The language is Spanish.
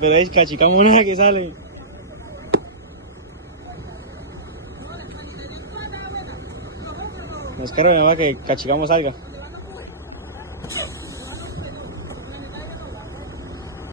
Pero es cachicamos una que sale. Nos carga mi mamá que cachicamos salga.